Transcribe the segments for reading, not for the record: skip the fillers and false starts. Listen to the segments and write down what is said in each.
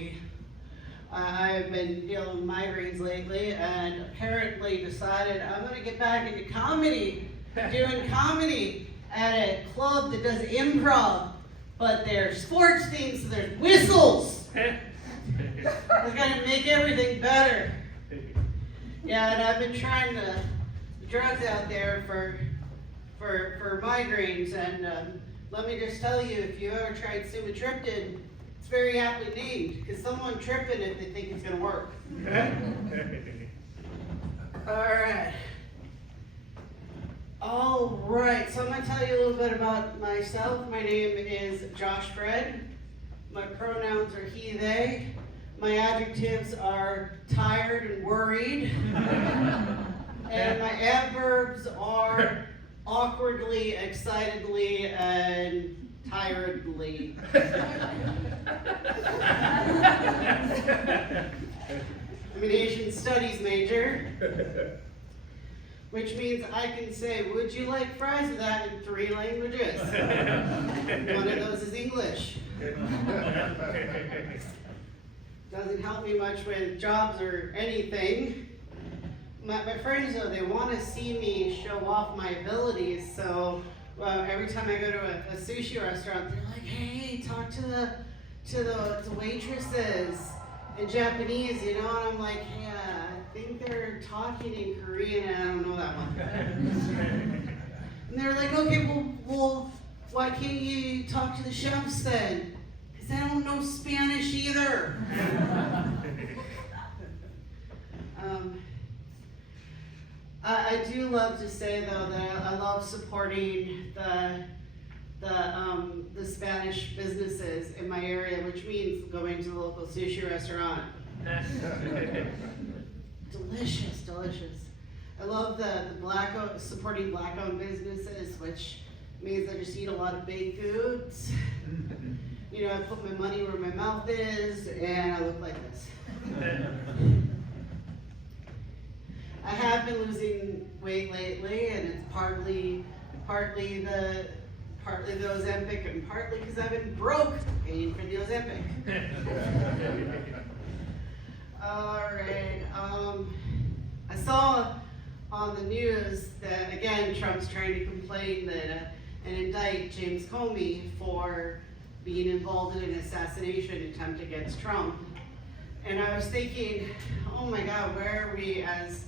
comedy. I've been dealing with migraines lately and apparently decided I'm going to get back into comedy, doing comedy at a club that does improv, but they're sports themed, so there's whistles. It's going to make everything better. Yeah, and I've been trying the drugs out there for migraines, and let me just tell you, if you ever tried sumatriptan, it's very aptly named, because someone tripping it, they think it's going to work. All right, so I'm going to tell you a little bit about myself. My name is Josh Fred. My pronouns are he, they. My adjectives are tired and worried. And my adverbs are awkwardly, excitedly, and tiredly. I'm an Asian Studies major, which means I can say, would you like fries with that in 3 languages? One of those is English. Doesn't help me much with jobs or anything. My friends, though, they want to see me show off my abilities, so every time I go to a sushi restaurant, they're like, hey, talk to the waitresses in Japanese, you know, and I'm like, yeah, I think they're talking in Korean, and I don't know that one. And they're like, okay, well, why can't you talk to the chefs then? Because I don't know Spanish either. I do love to say, though, that I love supporting the Spanish businesses in my area, which means going to the local sushi restaurant. Delicious, delicious. I love the supporting black-owned businesses, which means I just eat a lot of baked goods. You know, I put my money where my mouth is, and I look like this. I have been losing weight lately, and it's partly the Ozempic, and partly because I've been broke paying for the Ozempic. All right. I saw on the news that again Trump's trying to complain that and indict James Comey for being involved in an assassination attempt against Trump. And I was thinking, oh my God, where are we as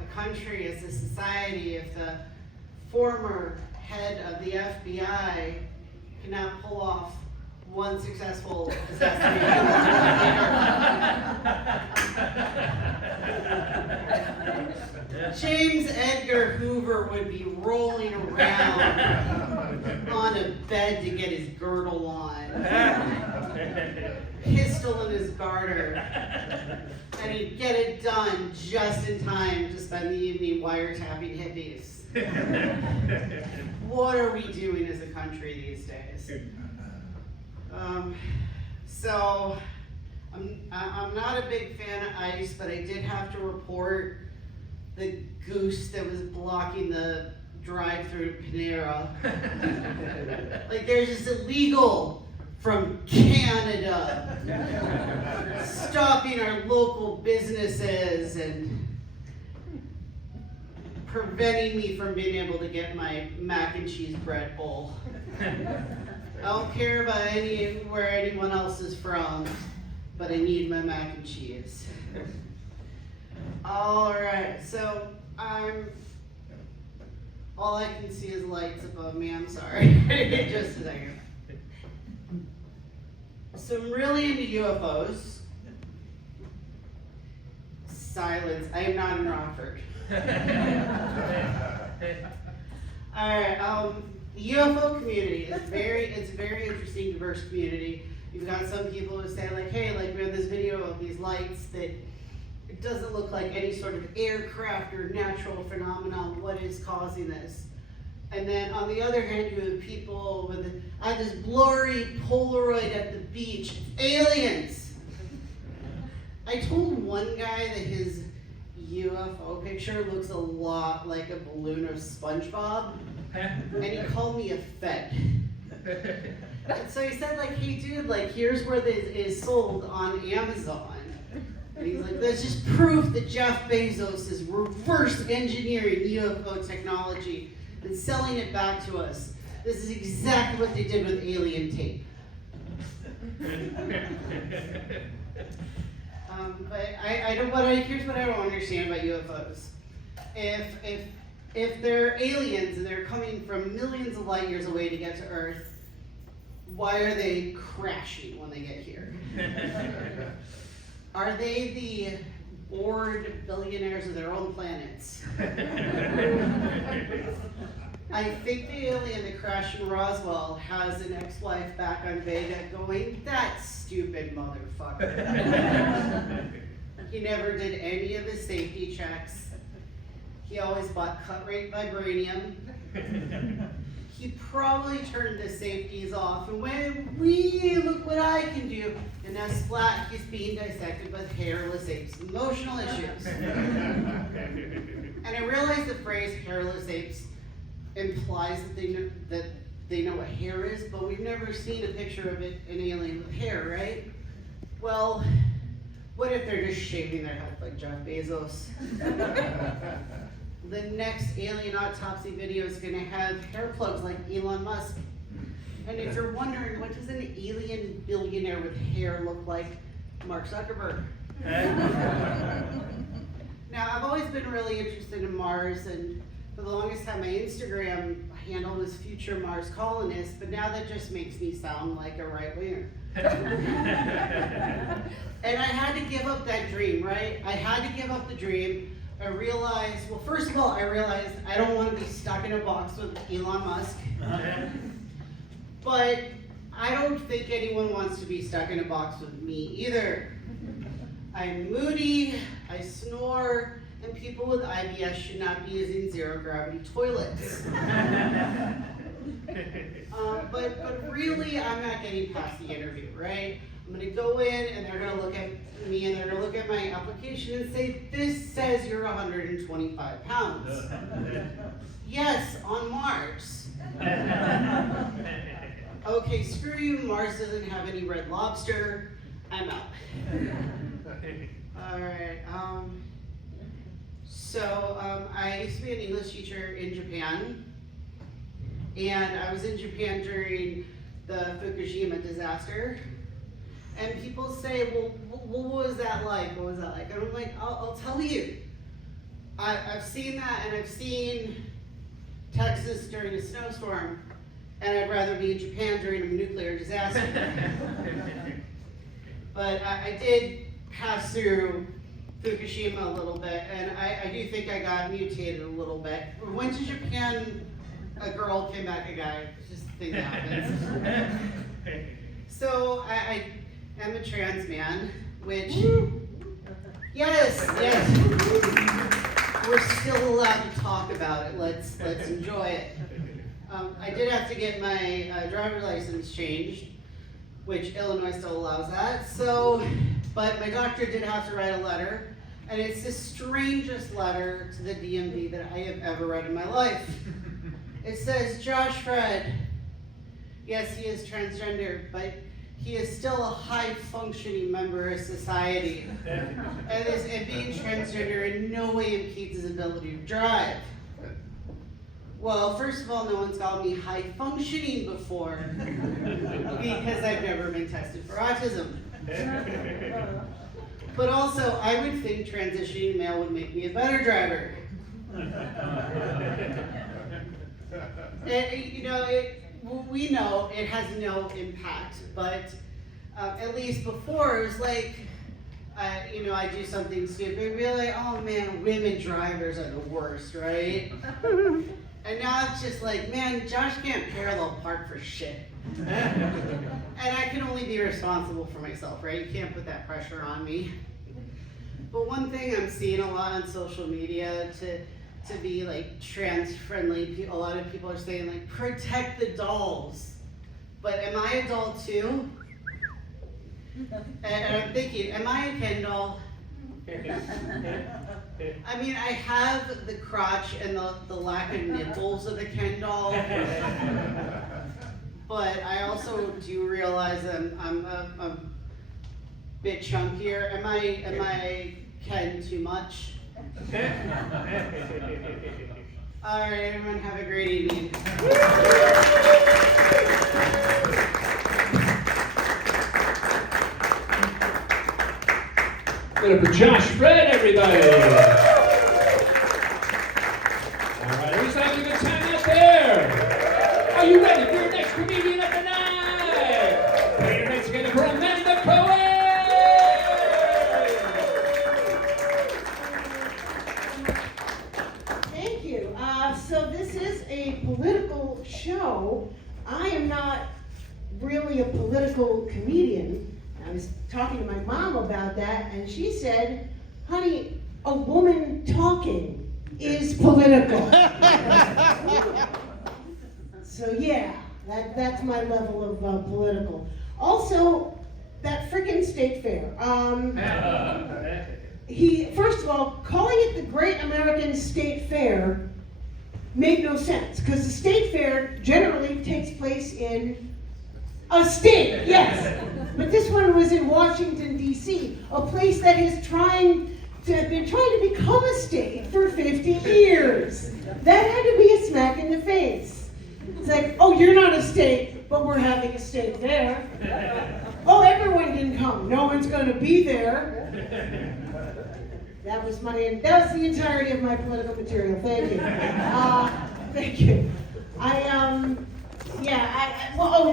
a country, as a society, if the former head of the FBI cannot pull off one successful assassination? James Edgar Hoover would be rolling around on a bed to get his girdle on, pistol in his garter, and he'd get it done just in time to spend the evening wiretapping hippies. What are we doing as a country these days? So I'm not a big fan of ICE, but I did have to report the goose that was blocking the drive-through at Panera. Like, they're just illegal from Canada, stopping our local businesses and preventing me from being able to get my mac and cheese bread bowl. I don't care about where anyone else is from, but I need my mac and cheese. All right, so all I can see is lights above me. I'm sorry. Just a second. So I'm really into UFOs. Silence. I am not in Rockford. All right. The UFO community is it's a very interesting, diverse community. You've got some people who say like, hey, like we have this video of these lights that it doesn't look like any sort of aircraft or natural phenomenon. What is causing this? And then on the other hand, you have people with this blurry Polaroid at the beach. Aliens. I told one guy that his UFO picture looks a lot like a balloon of SpongeBob, and he called me a Fed. And so he said, like, hey dude, like, here's where this is sold on Amazon. And he's like, that's just proof that Jeff Bezos is reverse engineering UFO technology and selling it back to us. This is exactly what they did with alien tape. But here's what I don't understand about UFOs. If they're aliens and they're coming from millions of light years away to get to Earth, why are they crashing when they get here? Are they the bored billionaires of their own planets? I think the alien that crashed in Roswell has an ex-wife back on Vega going, that stupid motherfucker. He never did any of his safety checks. He always bought cut-rate vibranium. He probably turned the safeties off and went, wee, look what I can do. And now splat, he's being dissected with hairless apes, emotional issues. And I realize the phrase hairless apes implies that they know what hair is, but we've never seen a picture of an alien with hair, right? Well, what if they're just shaving their head like Jeff Bezos? The next alien autopsy video is going to have hair plugs like Elon Musk. And if you're wondering, what does an alien billionaire with hair look like? Mark Zuckerberg. Now, I've always been really interested in Mars, and for the longest time, my Instagram handle was Future Mars Colonist, but now that just makes me sound like a right-winger. And I had to give up that dream, right? I had to give up the dream. I realized, well, first of all, I realized I don't want to be stuck in a box with Elon Musk. But I don't think anyone wants to be stuck in a box with me either. I'm moody, I snore, and people with IBS should not be using zero-gravity toilets. But really, I'm not getting past the interview, right? I'm going to go in, and they're going to look at me, and they're going to look at my application and say, this says you're 125 pounds. Yes, on Mars. Okay, screw you, Mars doesn't have any red lobster. I'm out. All right, I used to be an English teacher in Japan, and I was in Japan during the Fukushima disaster, and people say, well, what was that like? What was that like? And I'm like, I'll tell you. I've seen that, and I've seen Texas during a snowstorm, and I'd rather be in Japan during a nuclear disaster. But I did pass through Fukushima a little bit, and I do think I got mutated a little bit. Went to Japan, a girl came back a guy. It's just a thing that happens. So I am a trans man, which, yes, we're still allowed to talk about it. Let's enjoy it. I did have to get my driver's license changed, which Illinois still allows that. But my doctor did have to write a letter, and it's the strangest letter to the DMV that I have ever read in my life. It says, Josh Fred, yes, he is transgender, but he is still a high-functioning member of society. And being transgender in no way impedes his ability to drive. Well, first of all, no one's called me high-functioning before, because I've never been tested for autism. But also, I would think transitioning male would make me a better driver. We know it has no impact, but at least before it was like, I do something stupid, and be like, oh man, women drivers are the worst, right? And now it's just like, man, Josh can't parallel park for shit. And I can only be responsible for myself, right? You can't put that pressure on me. But one thing I'm seeing a lot on social media to be like trans friendly, a lot of people are saying like, protect the dolls. But am I a doll too? And I'm thinking, am I a Ken doll? I mean, I have the crotch and the lack of nipples of the Ken doll. but I also do realize I'm a bit chunkier. Am I Ken too much? All right, everyone, have a great evening. Get up for Josh Fred, everybody. All right, who's having a good time out there? Are you ready for your next comedian of the night? Put your hands together for Amanda Cohen. Thank you. So this is a political show. I am not really a political comedian. I was talking to my mom about that, and she said, honey, a woman talking is political. So yeah, that's my level of political. Also, that frickin' state fair. First of all, calling it the Great American State Fair made no sense, because the state fair generally takes place in a state, yes. But this one was in Washington, D.C., a place that has been trying to become a state for 50 years. That had to be a smack in the face. It's like, oh, you're not a state, but we're having a state fair. Oh, everyone can come. No one's going to be there. That was the entirety of my political material. Thank you. Thank you.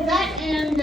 That and